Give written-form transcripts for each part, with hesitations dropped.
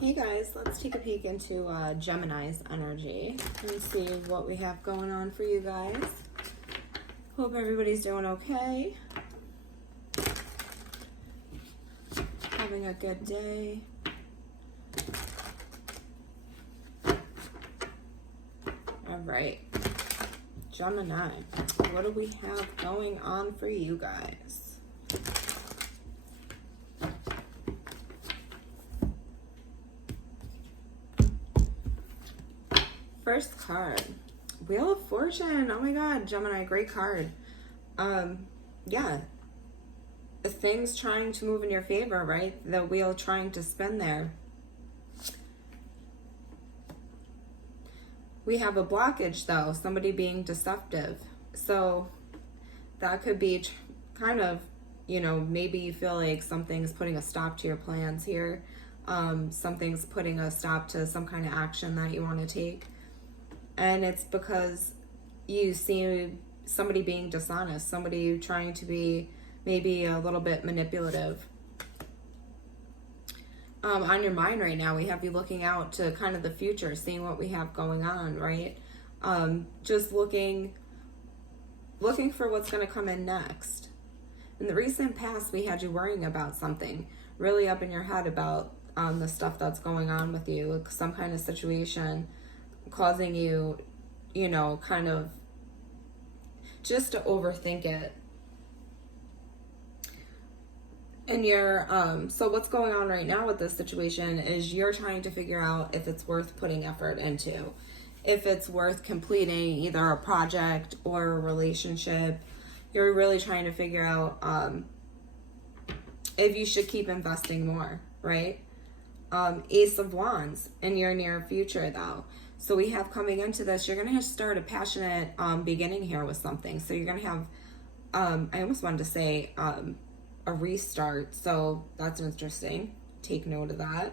Hey guys, let's take a peek into Gemini's energy and see what we have going on for you guys. Hope everybody's doing okay. Having a good day. All right. Gemini, what do we have going on for you guys? First card, Wheel of Fortune. Oh my God, Gemini, great card. Yeah, things trying to move in your favor, right? The wheel trying to spin there. We have a blockage though, somebody being deceptive. So that could be kind of, maybe you feel like something's putting a stop to your plans here. Something's putting a stop to some kind of action that you want to take. And it's because you see somebody being dishonest, somebody trying to be maybe a little bit manipulative. On your mind right now, we have you looking out to kind of the future, seeing what we have going on, right? Just looking for what's going to come in next. In the recent past, we had you worrying about something, really up in your head about the stuff that's going on with you, some kind of situation causing you, kind of just to overthink it. And so what's going on right now with this situation is you're trying to figure out if it's worth putting effort into, if it's worth completing either a project or a relationship. You're really trying to figure out if you should keep investing more, right? Ace of Wands in your near future though. So we have coming into this, you're going to start a passionate beginning here with something. So you're going to have, I almost wanted to say a restart. So that's interesting. Take note of that.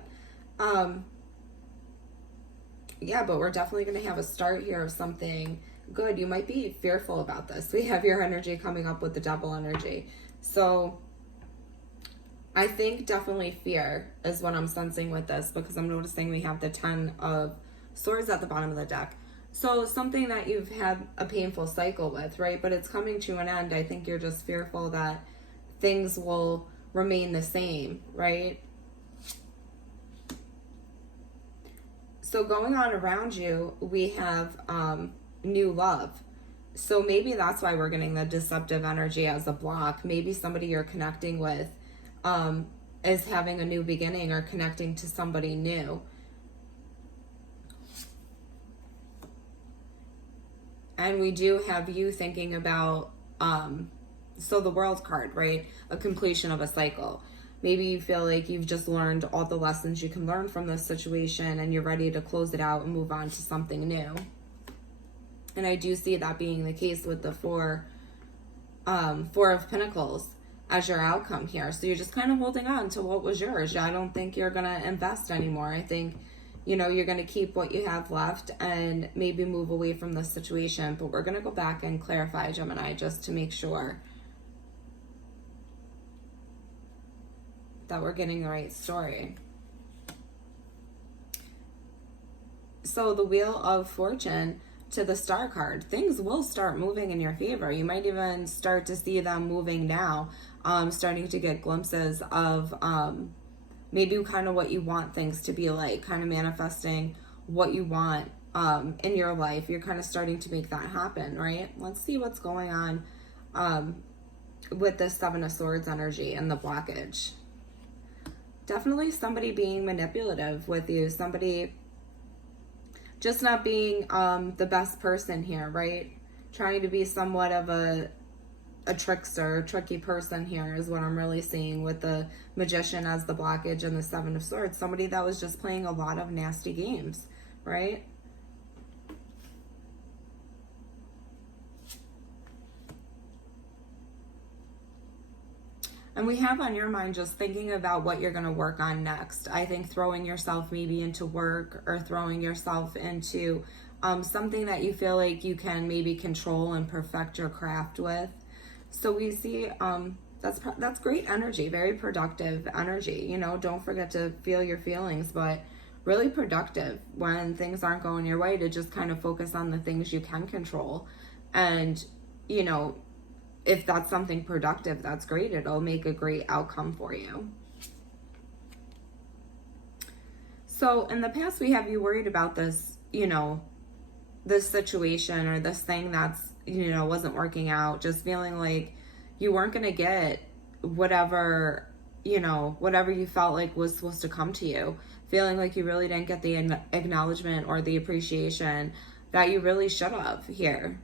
Yeah, but we're definitely going to have a start here of something good. You might be fearful about this. We have your energy coming up with the Devil energy. So I think definitely fear is what I'm sensing with this, because I'm noticing we have the 10 of Swords at the bottom of the deck. So something that you've had a painful cycle with, right? But it's coming to an end. I think you're just fearful that things will remain the same, right? So going on around you, we have new love. So maybe that's why we're getting the deceptive energy as a block. Maybe somebody you're connecting with is having a new beginning or connecting to somebody new. And we do have you thinking about, so the World card, right? A completion of a cycle. Maybe you feel like you've just learned all the lessons you can learn from this situation and you're ready to close it out and move on to something new. And I do see that being the case with the Four of Pentacles as your outcome here. So you're just kind of holding on to what was yours. I don't think you're going to invest anymore. I think you're going to keep what you have left and maybe move away from this situation. But we're going to go back and clarify, Gemini, just to make sure that we're getting the right story. So the Wheel of Fortune to the Star card, things will start moving in your favor. You might even start to see them moving now, starting to get glimpses of maybe kind of what you want things to be like, kind of manifesting what you want in your life. You're kind of starting to make that happen, right? Let's see what's going on with the Seven of Swords energy and the blockage. Definitely somebody being manipulative with you, somebody just not being the best person here, right? Trying to be somewhat of a trickster, tricky person here is what I'm really seeing with the Magician as the blockage and the Seven of Swords. Somebody that was just playing a lot of nasty games, right? And we have on your mind just thinking about what you're going to work on next. I think throwing yourself maybe into work or throwing yourself into something that you feel like you can maybe control and perfect your craft with. So we see that's great energy, very productive energy. Don't forget to feel your feelings, but really productive when things aren't going your way, to just kind of focus on the things you can control. And, you know, if that's something productive, that's great. It'll make a great outcome for you. So in the past, we have you worried about this, you know, this situation or this thing that's, you know, wasn't working out, just feeling like you weren't going to get whatever, you know, whatever you felt like was supposed to come to you, feeling like you really didn't get the acknowledgement or the appreciation that you really should have here.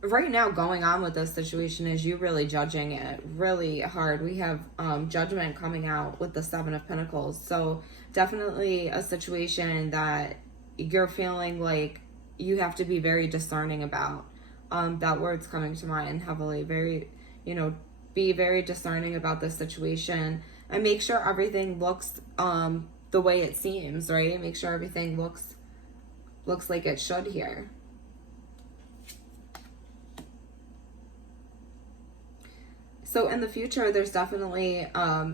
Right now, going on with this situation is you really judging it really hard. We have judgment coming out with the Seven of Pentacles. So definitely a situation that you're feeling like you have to be very discerning about. That word's coming to mind heavily. Very, you know, be very discerning about this situation and make sure everything looks the way it seems, right? Make sure everything looks like it should here. So in the future, there's definitely,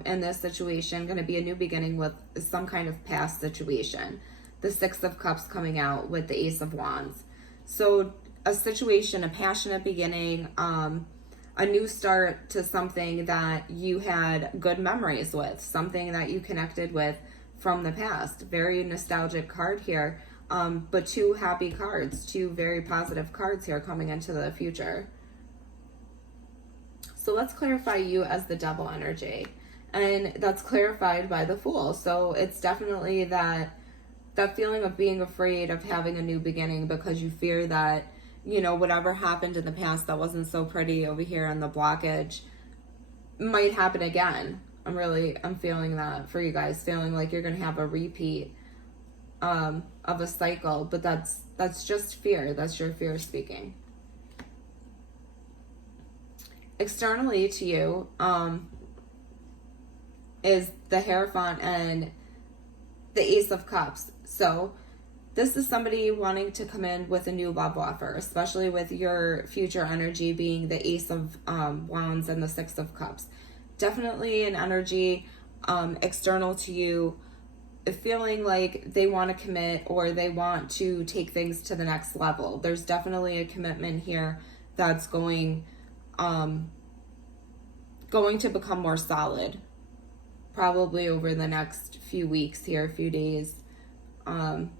in this situation, going to be a new beginning with some kind of past situation. The Six of Cups coming out with the Ace of Wands. So a situation, a passionate beginning, a new start to something that you had good memories with, something that you connected with from the past. Very nostalgic card here, but two happy cards, two very positive cards here coming into the future. So let's clarify you as the Devil energy. And that's clarified by the Fool. So it's definitely that feeling of being afraid of having a new beginning because you fear that, you know, whatever happened in the past that wasn't so pretty over here on the blockage might happen again. I'm feeling that for you guys, feeling like you're going to have a repeat of a cycle. But that's just fear. That's your fear speaking. Externally to you is the Hierophant and the Ace of Cups. So this is somebody wanting to come in with a new love offer, especially with your future energy being the Ace of Wands and the Six of Cups. Definitely an energy external to you, feeling like they want to commit or they want to take things to the next level. There's definitely a commitment here that's going to become more solid, probably over the next few weeks here, a few days. I'm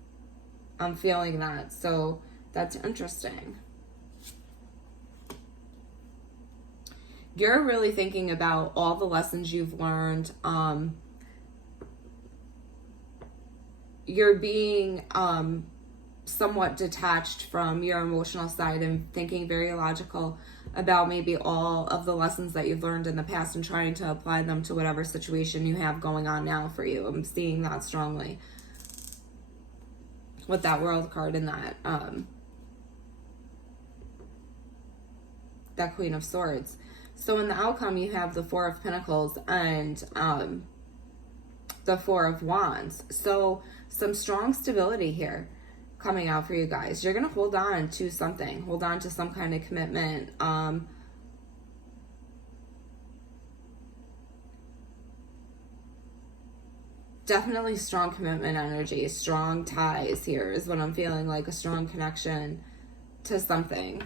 feeling that, so that's interesting. You're really thinking about all the lessons you've learned. You're being somewhat detached from your emotional side and thinking very logical about maybe all of the lessons that you've learned in the past and trying to apply them to whatever situation you have going on now for you. I'm seeing that strongly with that World card and that Queen of Swords. So in the outcome, you have the Four of Pentacles and the Four of Wands. So some strong stability here coming out for you guys. You're going to hold on to something. Hold on to some kind of commitment. Definitely strong commitment energy. Strong ties here is what I'm feeling, like a strong connection to something.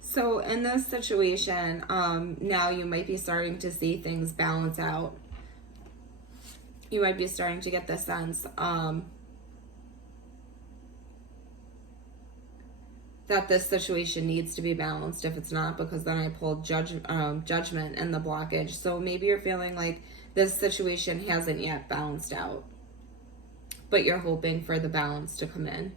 So in this situation, now you might be starting to see things balance out. You might be starting to get the sense that this situation needs to be balanced if it's not, because then I pulled judgment and the blockage. So maybe you're feeling like this situation hasn't yet balanced out, but you're hoping for the balance to come in.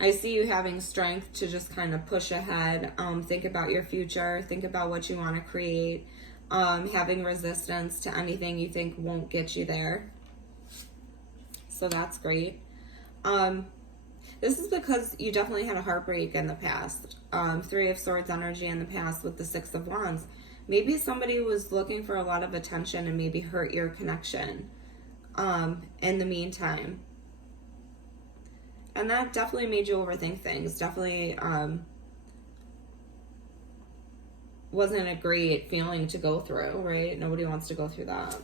I see you having strength to just kind of push ahead, think about your future, think about what you want to create, having resistance to anything you think won't get you there. So that's great. This is because you definitely had a heartbreak in the past. Three of Swords energy in the past with the Six of Wands. Maybe somebody was looking for a lot of attention and maybe hurt your connection in the meantime. And that definitely made you overthink things. Definitely wasn't a great feeling to go through, right? Nobody wants to go through that.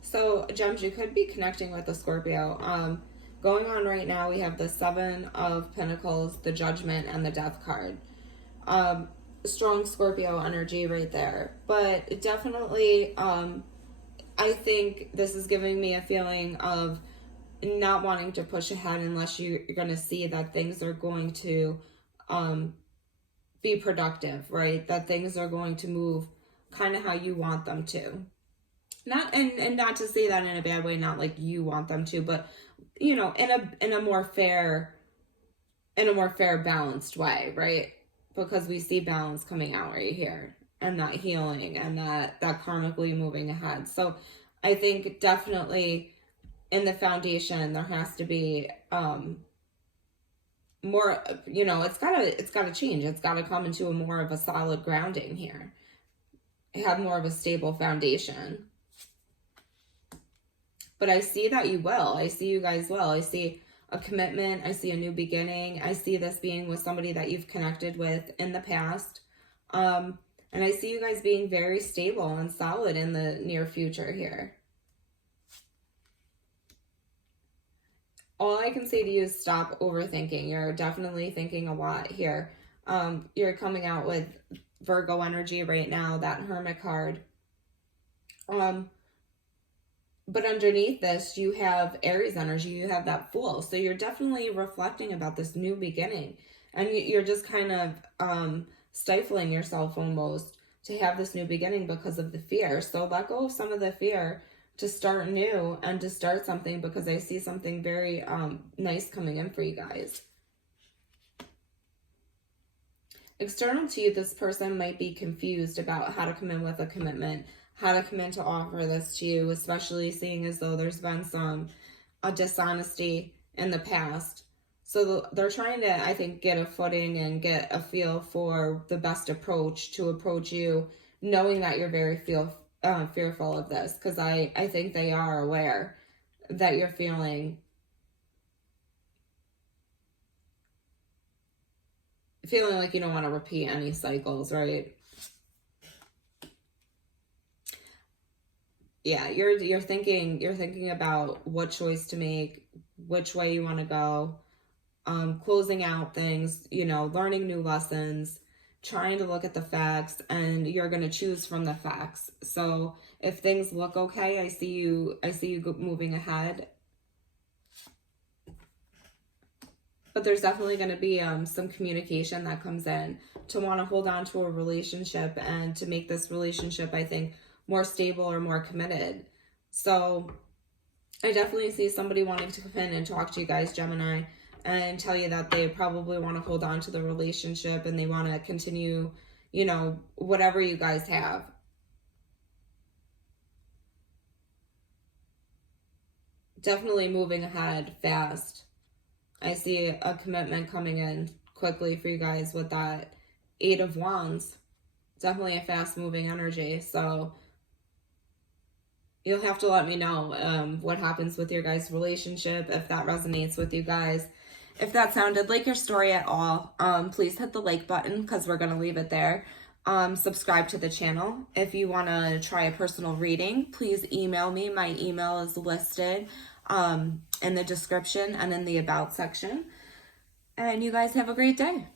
So, Gems, you could be connecting with a Scorpio. Going on right now, we have the Seven of Pentacles, the Judgment, and the Death card. Strong Scorpio energy right there. But definitely, I think this is giving me a feeling of not wanting to push ahead unless you're going to see that things are going to be productive, right? That things are going to move kind of how you want them to. Not and not to say that in a bad way, not like you want them to, but you know, in a more fair, balanced way, right? Because we see balance coming out right here, and that healing, and that karmically moving ahead. So I think definitely in the foundation there has to be more, you know, it's gotta change. It's gotta come into a more of a solid grounding here. Have more of a stable foundation. But I see that you will. I see you guys will. I see a commitment. I see a new beginning. I see this being with somebody that you've connected with in the past. And I see you guys being very stable and solid in the near future here. All I can say to you is stop overthinking. You're definitely thinking a lot here. You're coming out with Virgo energy right now, that Hermit card. But underneath this, you have Aries energy, you have that Fool. So you're definitely reflecting about this new beginning. And you're just kind of stifling yourself almost to have this new beginning because of the fear. So let go of some of the fear to start new and to start something, because I see something very nice coming in for you guys. External to you, this person might be confused about how to come in with a commitment, how to come in to offer this to you, especially seeing as though there's been some dishonesty in the past. So they're trying to, I think, get a footing and get a feel for the best approach to approach you, knowing that you're very fearful of this, because I think they are aware that you're feeling like you don't want to repeat any cycles, right? Yeah, you're thinking about what choice to make, which way you want to go, closing out things, you know, learning new lessons, trying to look at the facts, and you're going to choose from the facts. So if things look okay, I see you moving ahead. But there's definitely going to be some communication that comes in to want to hold on to a relationship and to make this relationship, I think, more stable or more committed. So I definitely see somebody wanting to come in and talk to you guys, Gemini, and tell you that they probably want to hold on to the relationship and they want to continue, you know, whatever you guys have. Definitely moving ahead fast. I see a commitment coming in quickly for you guys with that Eight of Wands. Definitely a fast moving energy. So you'll have to let me know what happens with your guys' relationship, if that resonates with you guys. If that sounded like your story at all, please hit the like button, because we're going to leave it there. Subscribe to the channel. If you want to try a personal reading, please email me. My email is listed in the description and in the about section. And you guys have a great day.